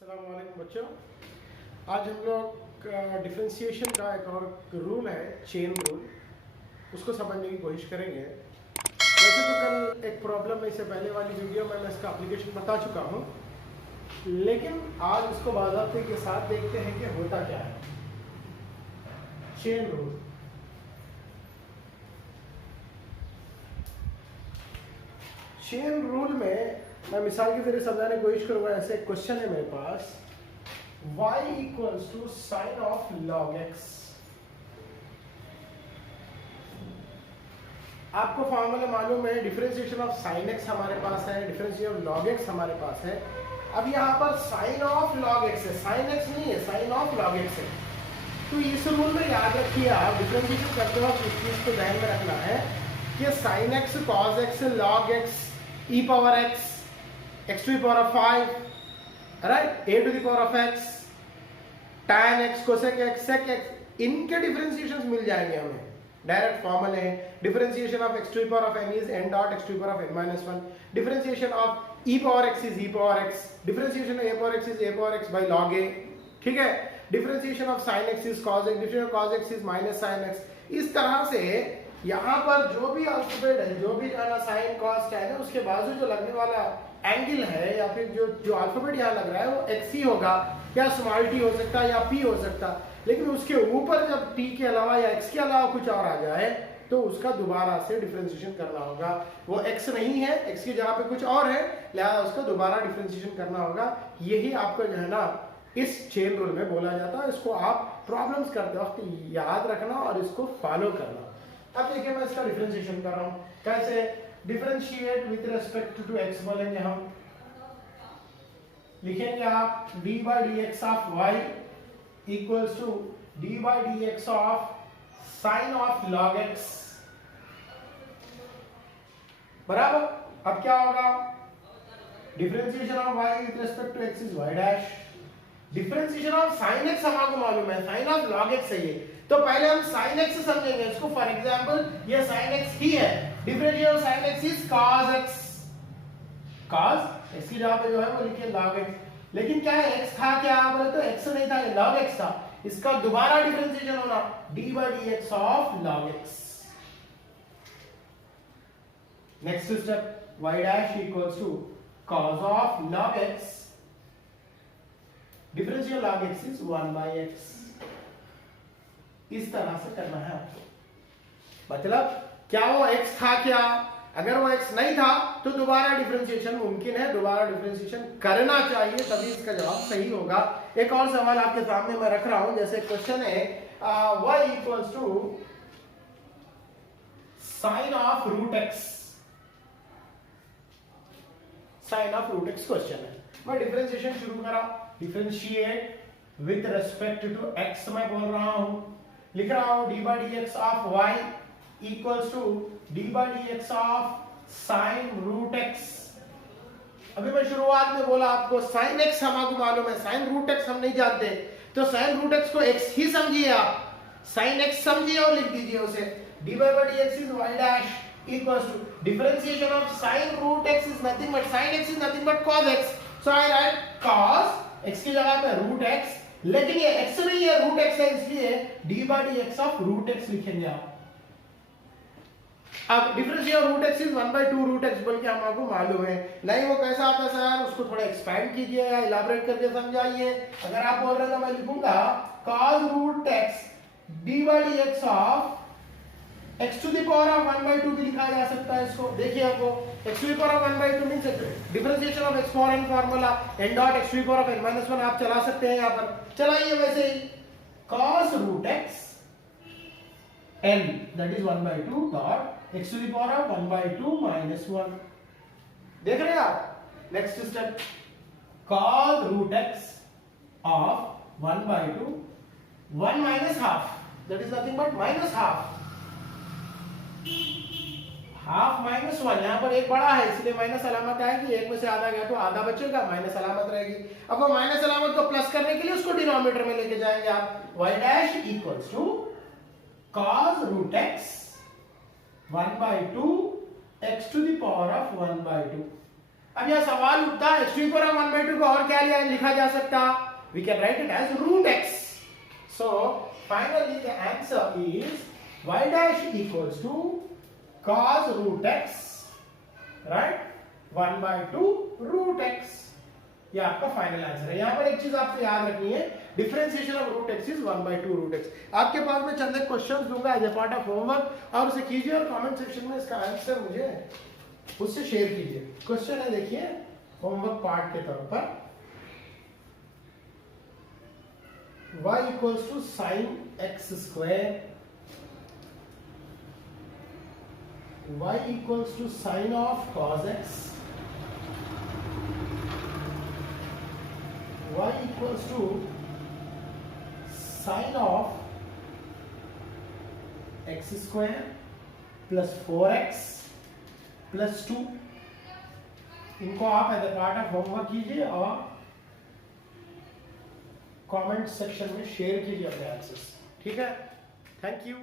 अस्सलाम वालेकुम बच्चों, आज हम लोग डिफरेंशिएशन का एक और रूल है चेन रूल, उसको समझने की कोशिश करेंगे। वैसे तो कल एक प्रॉब्लम में इससे पहले वाली वीडियो में मैं इसका एप्लीकेशन बता चुका हूँ, लेकिन आज इसको बाज़ाब्ते के साथ देखते हैं कि होता क्या है। चेन रूल, चेन रूल में मैं मिसाल के जरिए समझाने की कोशिश करूंगा। ऐसे एक क्वेश्चन है मेरे पास, y equals to sine of log x। आपको फॉर्मूला मालूम है, डिफरेंशिएशन ऑफ साइन x हमारे पास है, डिफरेंशिएशन ऑफ log x हमारे पास है। अब यहाँ पर साइन ऑफ log x है, साइन x नहीं है, साइन ऑफ log x है। तो इस रूल में याद रखिए, आप डिफरेंशिएशन करते वक्त इस चीज को ध्यान में रखना है कि sine x, cos x, log x, e power x, x to the power of 5, right, a to the power of x, tan x, cosec x, sec x, इनके डिफरेंशिएशंस मिल जाएंगे हमें। डायरेक्ट फॉर्मूले है, differentiation of x to the power of n is n dot x to the power of n minus 1, differentiation of e power x is e power x, differentiation of a power x is a power x by log a, ठीक है। Differentiation of sin x is cos x, differentiation of cos x is minus sin x। इस तरह से यहाँ पर जो भी alphabet है, जो भी साइन कॉस tan है, उसके बाजू जो लगने वाला एंगल है या फिर जो अल्फाबेट यहाँ लग रहा है वो x ही होगा, या स्मॉल t हो सकता है या p हो सकता। लेकिन उसके ऊपर जब t के अलावा या x के अलावा कुछ और आ जाए तो उसका दोबारा से डिफरेंशिएशन करना होगा। वो x नहीं है, x की जगह पे कुछ और है, लिहाजा उसको दोबारा डिफरेंशिएशन करना होगा। यही आपको जो है ना इस चेन रूल में बोला जाता है। इसको आप प्रॉब्लम्स करते वक्त याद रखना और इसको फॉलो करना। अब देखिए मैं इसका डिफरेंशिएशन कर रहा हूँ, कैसे differentiate with respect to x बोलेंगे हम। लिखेंगे आप d by dx of y equals to d by dx of sine of log x बराबर। अब क्या होगा, differentiation of y with respect to x is y dash, differentiation of sin x हमारे को मालूम है, साइन ऑफ log x है ये, तो पहले हम sin x समझेंगे इसको। फॉर एग्जांपल ये sin x ही है, differentiation of sin x is cos x, cos x की जगह पे जो है वो लिखिए log x। लेकिन क्या है, x था क्या बोले तो x नहीं था, ये log x था। इसका दोबारा डिफरेंशिएशन होना d by dx of log x। Next step y dash equals to cos of log x, differential log x is 1 by x। इस तरह से करना है आपको। मतलब क्या वो x था क्या, अगर वो x नहीं था तो दोबारा डिफरेंशिएशन मुमकिन है, दोबारा डिफरेंशिएशन करना चाहिए, तभी इसका जवाब सही होगा। एक और सवाल आपके सामने मैं रख रहा हूं, जैसे क्वेश्चन है y equals to sine of root x, sine of root x question है। मैं डिफरेंशिएशन शुरू करा, differentiate with respect to x मैं बोल रहा हूं, लिख रहा हूं d by dx of y equals to d by dx of sine root x। अभी मैं शुरुआत में बोला आपको साइन x हमारे को मालूम है, साइन रूट x हम नहीं जानते, तो साइन रूट x को x ही समझिए आप, साइन x समझिए और लिख दीजिए उसे। d by dx is y dash equals to differentiation of sine root x is nothing but sine x is nothing but cos x, so I write cos x की जगह पे रूट x, लेकिन ये x नहीं है, root x है, इसलिए d by dx of root x लिखेंगे आप। अब differentiation root x is 1 by 2 root x बोल के हम आपको मालूम है। नहीं वो कैसा आता है सर, उसको थोड़ा एक्सपैंड कीजिए या इलाबोरेट करके समझाइए। अगर आप बोल रहे हैं तो मैं लिखूंगा cos root x d by dx of x to the power of 1 by 2 भी लिखा जा सकता है इसको। देखिए आपको x to the power of 1 by 2 means differentiation of exponent formula n dot x to the power of n minus 1 आप चला सकते हैं, यहाँ पर चलाइए वैसे ही cos root x n that is 1 by 2 dot x to the power of 1 by 2 minus 1। देख रहे हैं आप, next step cos root x of 1 by 2 1 minus half that is nothing but minus half, half minus 1, यहाँ पर एक बड़ा है इसलिए माइनस अलामत आएगी, एक में से आधा गया तो आधा बचेगा, माइनस अलामत रहेगी। अब वो माइनस अलामत को प्लस करने के लिए उसको डिनोमिनेटर में लेके जाएंगे आप, y dash equals to cos root x 1 by 2 x to the power of 1 by 2। अब यहाँ सवाल उठता है x to the power 1/2 को और क्या लिखा जा सकता, we can write it as root x. So finally the answer is y dash equals to cos root x, right, 1/2 root x. ये आपका फाइनल आंसर है. यहाँ पर एक चीज आपको याद रखनी है, differentiation of root x is 1/2 root x. आपके पास में चंद क्वेश्चंस दूंगा as a part of homework, और उसे कीजिए और कमेंट सेक्शन में इसका आंसर मुझे उससे शेयर कीजिए. क्वेश्चन है, देखिए होमवर्क पार्ट के तौर पर, y equals to sine x square, y equals to sine of cos x, y equals to sine of x square plus 4x plus 2. इनको आप as a part of homework कीजिए और comment section में share कीजिए अपने answers. ठीक है, thank you.